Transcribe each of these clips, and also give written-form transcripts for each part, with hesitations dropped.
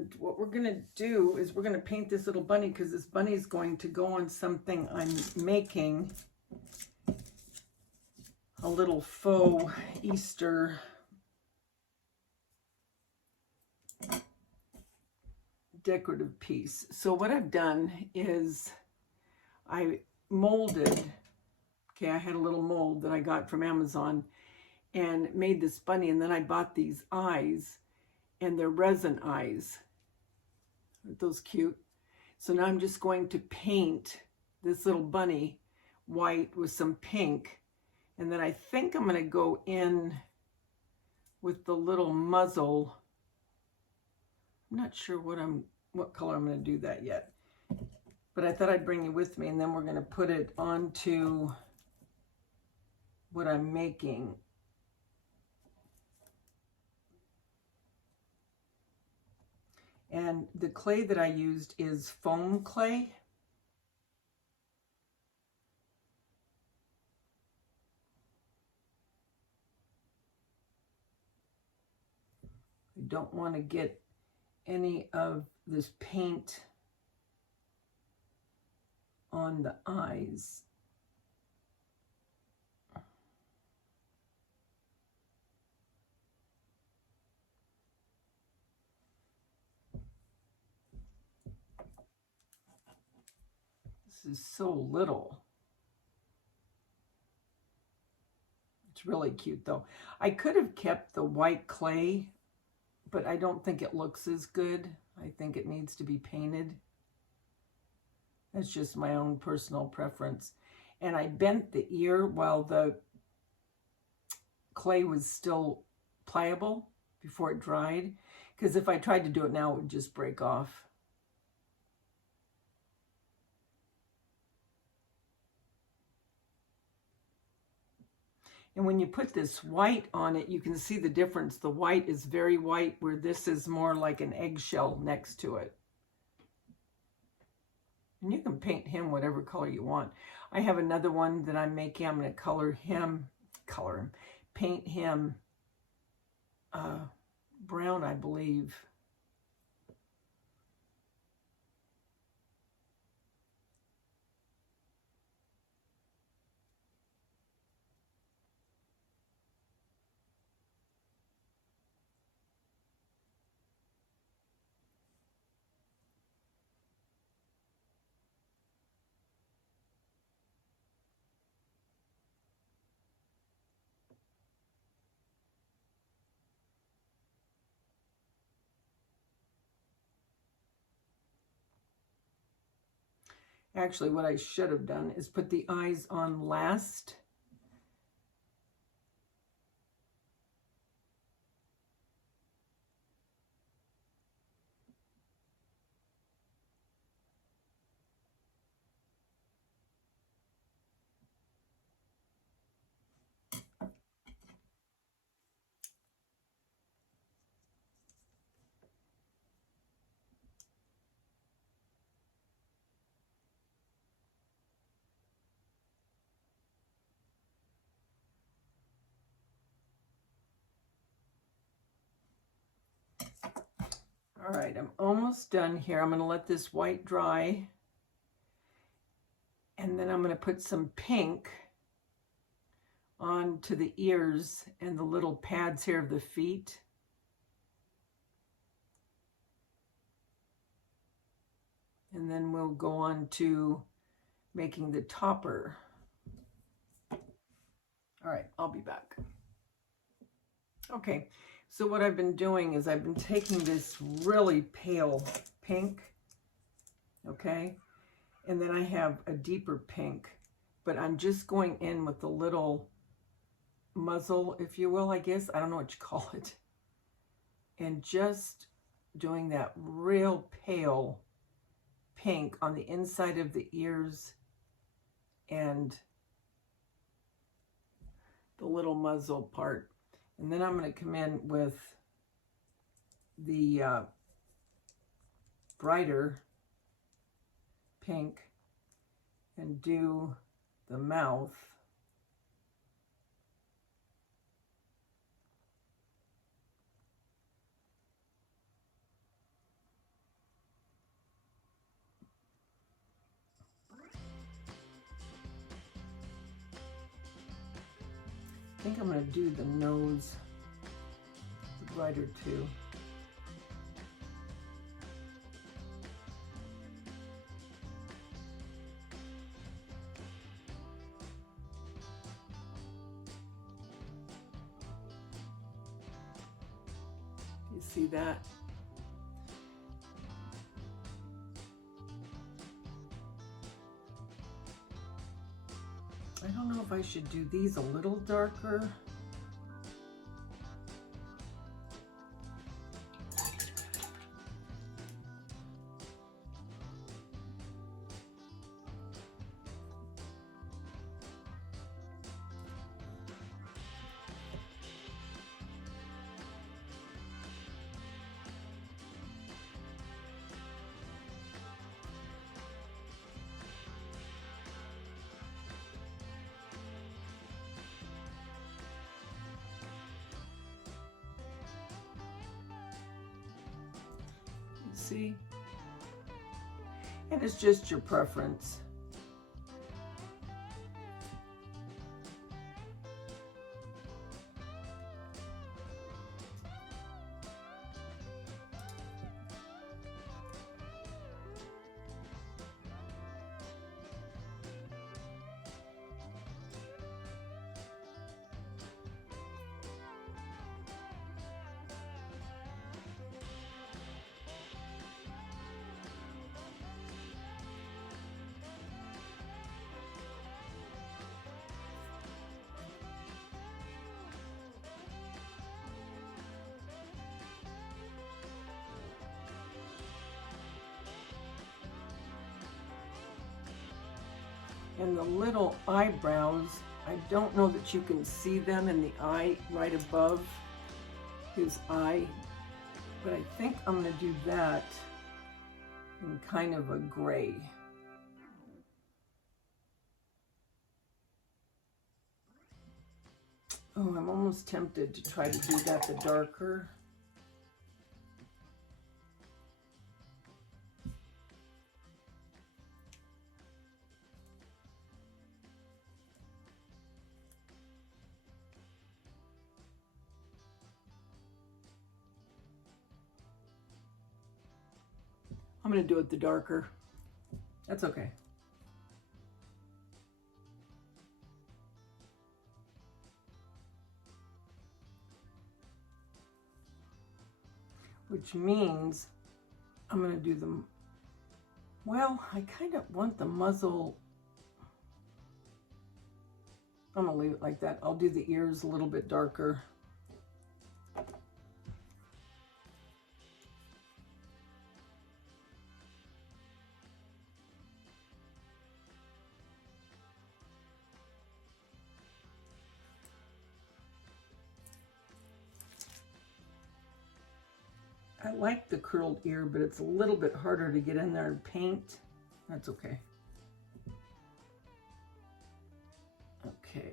And what we're going to do is we're going to paint this little bunny, because this bunny is going to go on something I'm making, a little faux Easter decorative piece. So what I've done is I molded, okay, I had a little mold that I got from Amazon and made this bunny, and then I bought these eyes, and they're resin eyes. Aren't those cute? So now I'm just going to paint this little bunny white with some pink, and then I think I'm going to go in with the little muzzle. I'm not sure what color I'm going to do that yet, but I thought I'd bring you with me, and then we're going to put it onto what I'm making. And the clay that I used is foam clay. I don't want to get any of this paint on the eyes. This is so little. It's really cute though. I could have kept the white clay, but I don't think it looks as good. I think it needs to be painted. That's just my own personal preference. And I bent the ear while the clay was still pliable before it dried, because if I tried to do it now, it would just break off. And when you put this white on it, you can see the difference. The white is very white, where this is more like an eggshell next to it. And you can paint him whatever color you want. I have another one that I'm making. I'm going to paint him brown, I believe. Actually, what I should have done is put the eyes on last. All right, I'm almost done here. I'm going to let this white dry. And then I'm going to put some pink onto the ears and the little pads here of the feet. And then we'll go on to making the topper. All right, I'll be back. Okay, so what I've been doing is I've been taking this really pale pink, okay? And then I have a deeper pink, but I'm just going in with the little muzzle, if you will, I guess. I don't know what you call it. And just doing that real pale pink on the inside of the ears and the little muzzle part. And then I'm going to come in with the brighter pink and do the mouth. I think I'm going to do the nose brighter too. You see that? I don't know if I should do these a little darker. See? And it's just your preference. And the little eyebrows, I don't know that you can see them in the eye right above his eye, but I think I'm going to do that in kind of a gray. Oh, I'm almost tempted to try to do that the darker. I'm going to do it the darker. That's okay. Which means I'm going to do them. Well, I kind of want the muzzle. I'm going to leave it like that. I'll do the ears a little bit darker. I like the curled ear, but it's a little bit harder to get in there and paint. That's okay. Okay.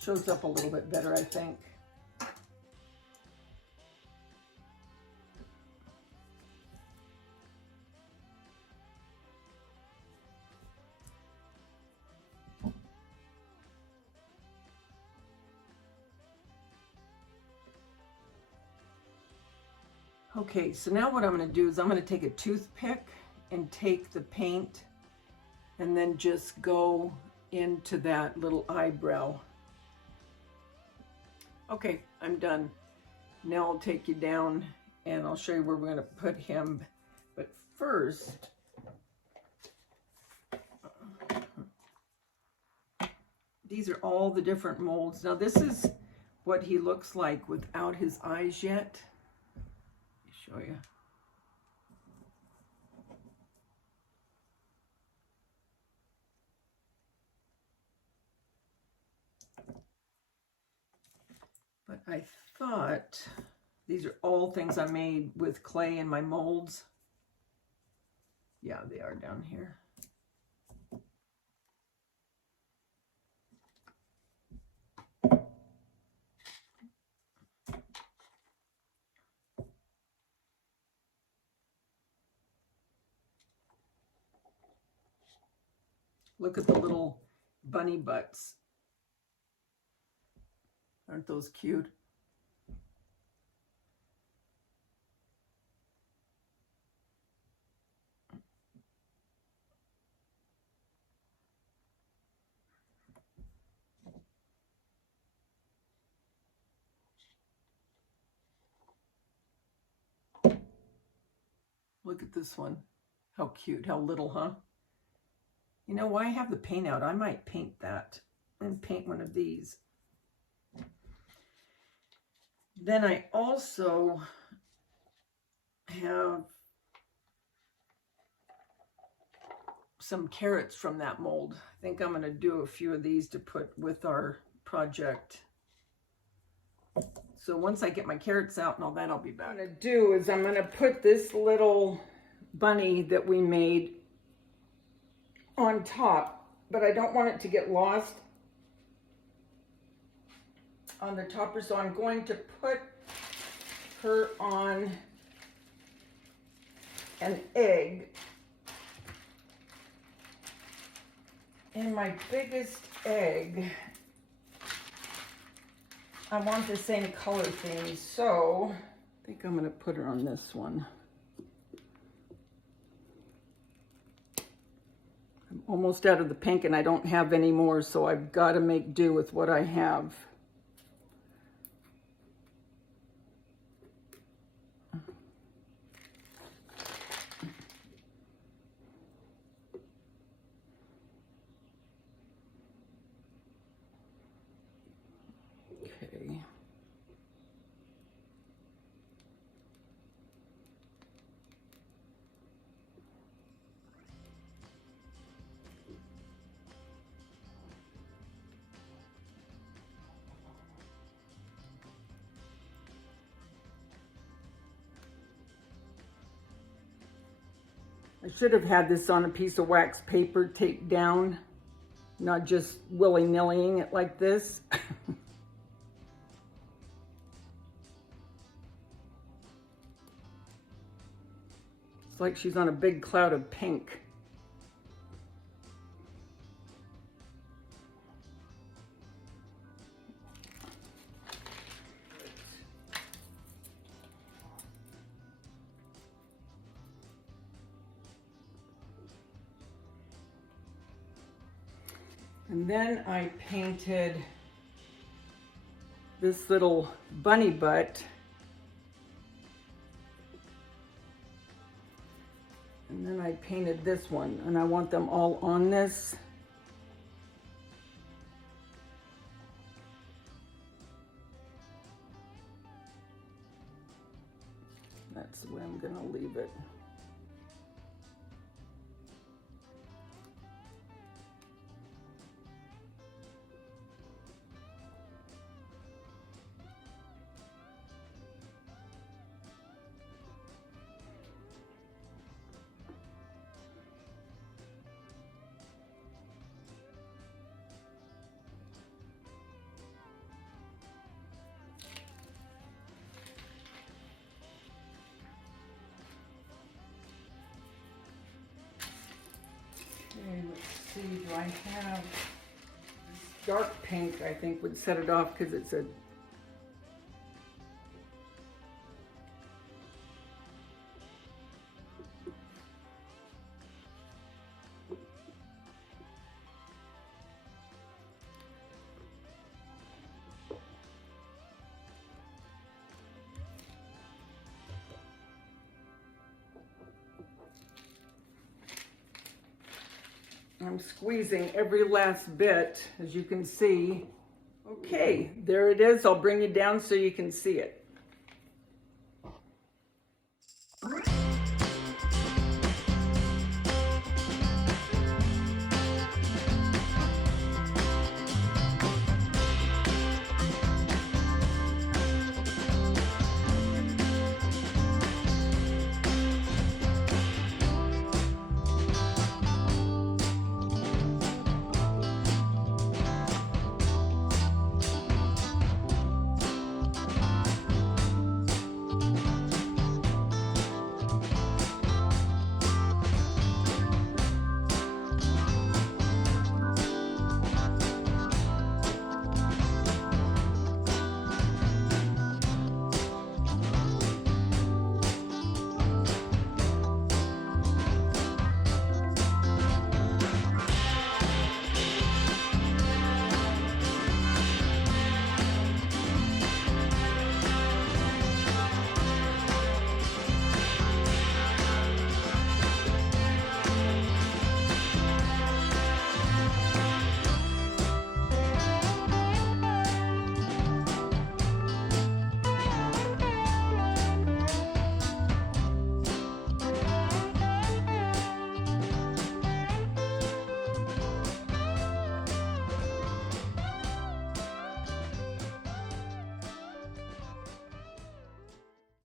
Shows up a little bit better, I think. Okay, so now what I'm going to do is I'm going to take a toothpick and take the paint and then just go into that little eyebrow. Okay, I'm done. Now I'll take you down and I'll show you where we're going to put him. But first, these are all the different molds. Now this is what he looks like without his eyes yet. Let me show you. But I thought these are all things I made with clay in my molds. Yeah, they are down here. Look at the little bunny butts. Aren't those cute? Look at this one. How cute, how little, huh? You know, why have the paint out? I might paint that and paint one of these. Then I also have some carrots from that mold. I think I'm going to do a few of these to put with our project. So once I get my carrots out and all that, I'll be back. What I'm going to do is I'm going to put this little bunny that we made on top, but I don't want it to get lost on the topper, so I'm going to put her on an egg. And my biggest egg, I want the same color theme, so I think I'm going to put her on this one. I'm almost out of the pink and I don't have any more, so I've got to make do with what I have. Okay. I should have had this on a piece of wax paper taped down, not just willy-nillying it like this. It's like she's on a big cloud of pink. And then I painted this little bunny butt. And then I painted this one, and I want them all on this. That's the way I'm gonna leave it. Okay, let's see, do I have this dark pink? I think would set it off because it's a I'm squeezing every last bit, as you can see. Okay, there it is. I'll bring you down so you can see it.